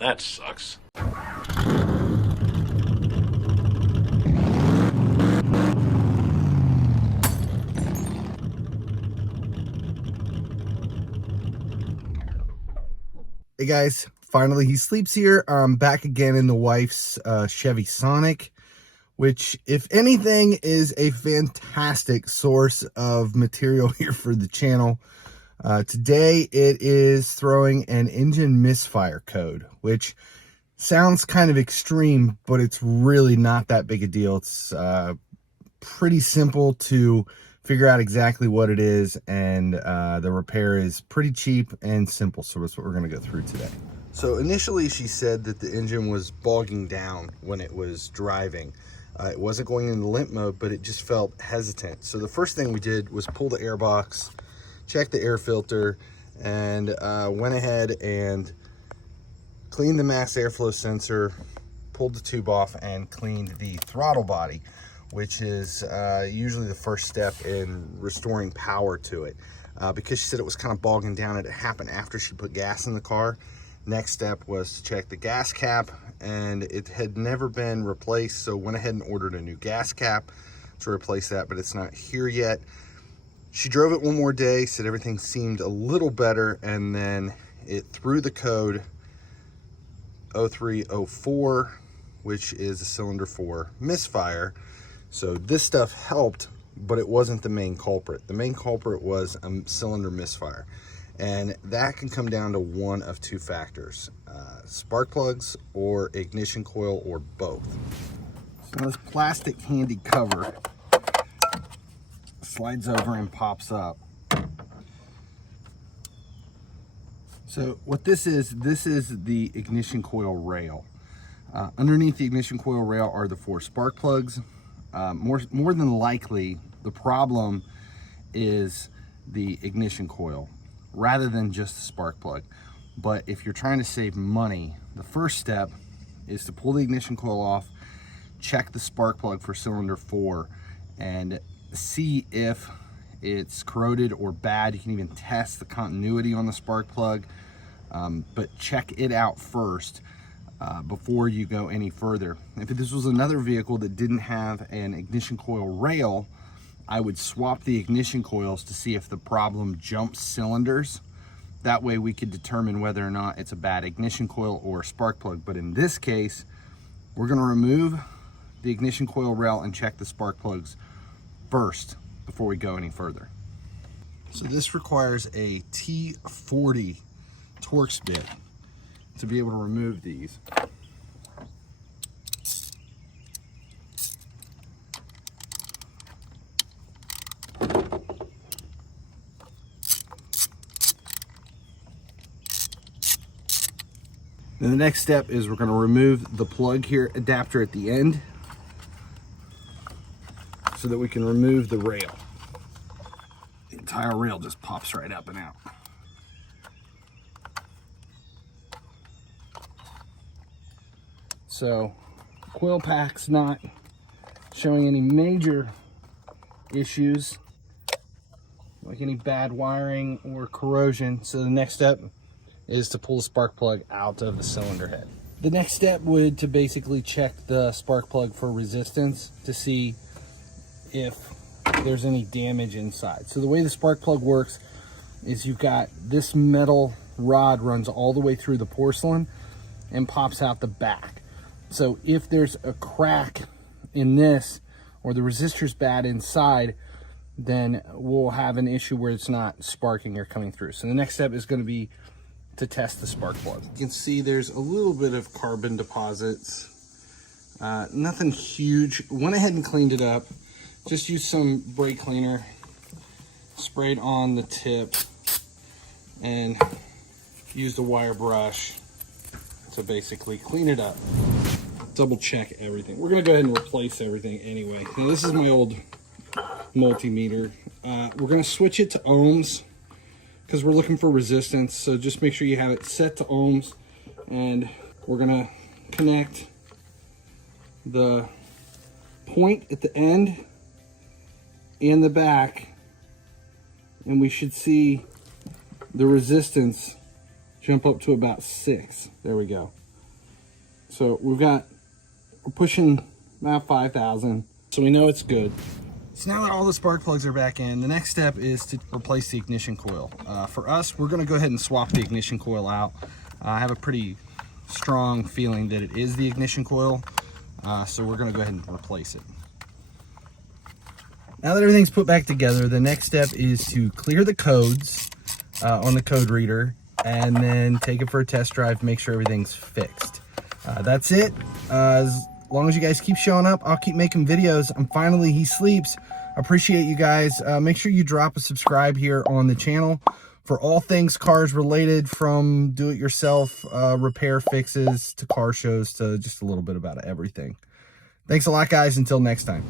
That sucks. Hey guys, finally he sleeps here. I'm back again in the wife's Chevy Sonic, which if anything is a fantastic source of material here for the channel. Today it is throwing an engine misfire code, which sounds kind of extreme, but it's really not that big a deal. It's pretty simple to figure out exactly what it is, and the repair is pretty cheap and simple, so that's what we're going to go through today. So initially she said that the engine was bogging down when it was driving. It wasn't going into limp mode, but it just felt hesitant. So the first thing we did was pull the air box, check the air filter, and went ahead and cleaned the max airflow sensor, pulled the tube off, and cleaned the throttle body, which is usually the first step in restoring power to it. Because she said it was kind of bogging down, it happened after she put gas in the car. Next step was to check the gas cap, and it had never been replaced, so went ahead and ordered a new gas cap to replace that, but it's not here yet. She drove it one more day, said everything seemed a little better, and then it threw the code P0304, which is a cylinder 4 misfire. So this stuff helped, but it wasn't the main culprit. The main culprit was a cylinder misfire, and that can come down to one of two factors: spark plugs or ignition coil, or both. So this plastic handy cover slides over and pops up. So what this is the ignition coil rail. Underneath the ignition coil rail are the 4 spark plugs. More than likely, the problem is the ignition coil rather than just the spark plug. But if you're trying to save money, the first step is to pull the ignition coil off, check the spark plug for cylinder 4, and see if it's corroded or bad. You can even test the continuity on the spark plug, but check it out first before you go any further. If this was another vehicle that didn't have an ignition coil rail, I would swap the ignition coils to see if the problem jumps cylinders. That way we could determine whether or not it's a bad ignition coil or spark plug. But in this case, we're going to remove the ignition coil rail and check the spark plugs first before we go any further. So this requires a T40 Torx bit to be able to remove these. Then the next step is we're going to remove the plug here, adapter at the end, so that we can remove the rail. The entire rail just pops right up and out. So coil pack's not showing any major issues, like any bad wiring or corrosion. So the next step is to pull the spark plug out of the cylinder head. The next step would to basically check the spark plug for resistance to see if there's any damage inside. So the way the spark plug works is you've got this metal rod runs all the way through the porcelain and pops out the back. So if there's a crack in this, or the resistor's bad inside, then we'll have an issue where it's not sparking or coming through. So the next step is going to be to test the spark plug. You can see there's a little bit of carbon deposits. Nothing huge. Went ahead and cleaned it up. Just used some brake cleaner, sprayed on the tip, and used a wire brush to basically clean it up. Double check everything. We're gonna go ahead and replace everything anyway. Now this is my old multimeter. We're gonna switch it to ohms because we're looking for resistance. So just make sure you have it set to ohms, and we're gonna connect the point at the end and the back, and we should see the resistance jump up to about 6. There we go. So we're pushing about 5,000. So we know it's good. So now that all the spark plugs are back in, the next step is to replace the ignition coil. For us, we're gonna go ahead and swap the ignition coil out. I have a pretty strong feeling that it is the ignition coil. So we're gonna go ahead and replace it. Now that everything's put back together, the next step is to clear the codes on the code reader and then take it for a test drive, make sure everything's fixed. That's it. As long as you guys keep showing up, I'll keep making videos. He sleeps. Appreciate you guys. Make sure you drop a subscribe here on the channel for all things cars related, from do-it-yourself repair fixes to car shows to just a little bit about everything. Thanks a lot, guys. Until next time.